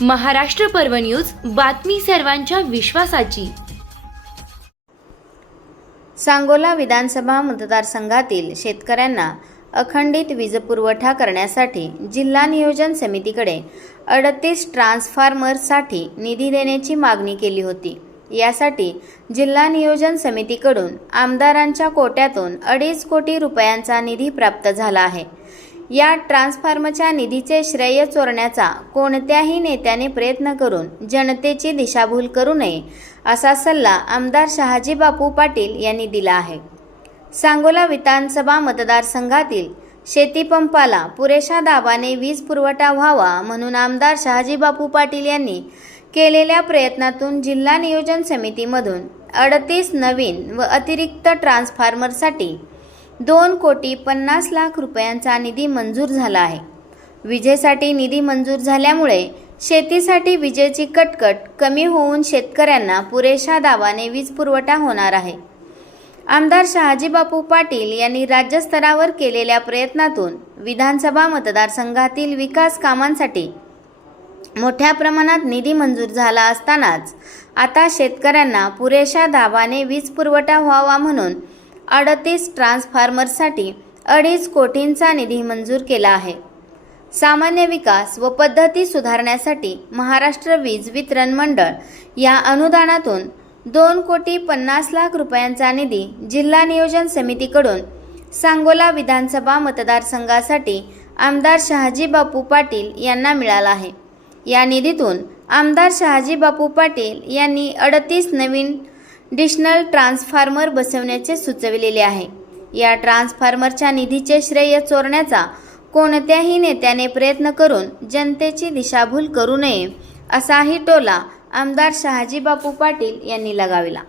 महाराष्ट्र पर्व न्यूज बातमी सर्वांच्या विश्वासाची. सांगोला विधानसभा मतदारसंघातील शेतकऱ्यांना अखंडित वीजपुरवठा करण्यासाठी जिल्हा नियोजन समितीकडे अडतीस ट्रान्सफॉर्मर्ससाठी निधी देण्याची मागणी केली होती. यासाठी जिल्हा नियोजन समितीकडून आमदारांच्या कोट्यातून अडीच कोटी रुपयांचा निधी प्राप्त झाला आहे. या ट्रान्सफॉर्मरच्या निधीचे श्रेय चोरण्याचा कोणत्याही नेत्याने प्रयत्न करून जनतेची दिशाभूल करू नये असा सल्ला आमदार शहाजी बापू पाटील यांनी दिला आहे. सांगोला विधानसभा मतदारसंघातील शेतीपंपाला पुरेशा दाबाने वीज पुरवठा व्हावा म्हणून आमदार शहाजी बापू पाटील यांनी केलेल्या प्रयत्नातून जिल्हा नियोजन समितीमधून अडतीस नवीन व अतिरिक्त ट्रान्सफॉर्मरसाठी दोन कोटी पन्नास लाख रुपयांचा निधी मंजूर झाला आहे. विजेसाठी निधी मंजूर झाल्यामुळे शेतीसाठी विजेची कटकट कमी होऊन शेतकऱ्यांना पुरेशा दाबाने वीज पुरवठा होणार आहे. आमदार शहाजीबापू पाटील यांनी राज्यस्तरावर केलेल्या प्रयत्नातून विधानसभा मतदारसंघातील विकास कामांसाठी मोठ्या प्रमाणात निधी मंजूर झाला असतानाच आता शेतकऱ्यांना पुरेशा दाबाने वीज पुरवठा व्हावा म्हणून अडतीस ट्रान्सफॉर्मरसाठी अडीच कोटींचा निधी मंजूर केला आहे. सामान्य विकास व पद्धती सुधारण्यासाठी महाराष्ट्र वीज वितरण मंडळ या अनुदानातून दोन कोटी पन्नास लाख रुपयांचा निधी जिल्हा नियोजन समितीकडून सांगोला विधानसभा मतदारसंघासाठी आमदार शहाजी बापू पाटील यांना मिळाला आहे. या निधीतून आमदार शहाजी बापू पाटील यांनी अडतीस नवीन डिशनल ट्रान्सफॉर्मर बसवण्याचे सुचविलेले आहे. या ट्रान्सफॉर्मरच्या निधीचे श्रेय चोरण्याचा कोणत्याही नेत्याने प्रयत्न करून जनतेची दिशाभूल करू नये असाही टोला आमदार शहाजी बापू पाटील यांनी लगाविला.